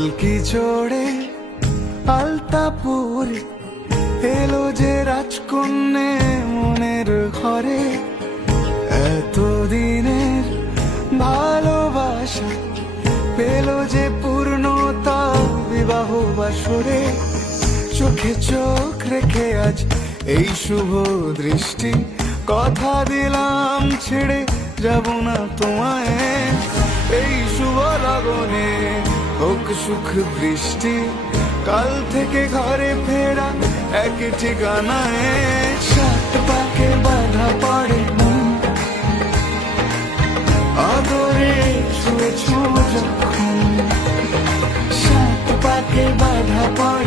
পালকি চড়ে আলতাপুরে এলো যে রাজকন্যে মনের ঘরে। এতদিনের ভালোবাসা পেল যে পূর্ণতা বিবাহ বাসরে। চোখে চোখ রেখে আজ এই শুভ দৃষ্টি, কথা দিলাম ছেড়ে যাব না তোমায়। এই শুভ লগনে হোক সুখ বৃষ্টি, কাল থেকে ঘরে ফেরা এক ঠিকানায়। সাত পাকে বাধা পড়ে মন, আদরে ছুঁয়েছ যখন। সাত পাকে বাধা পড়ে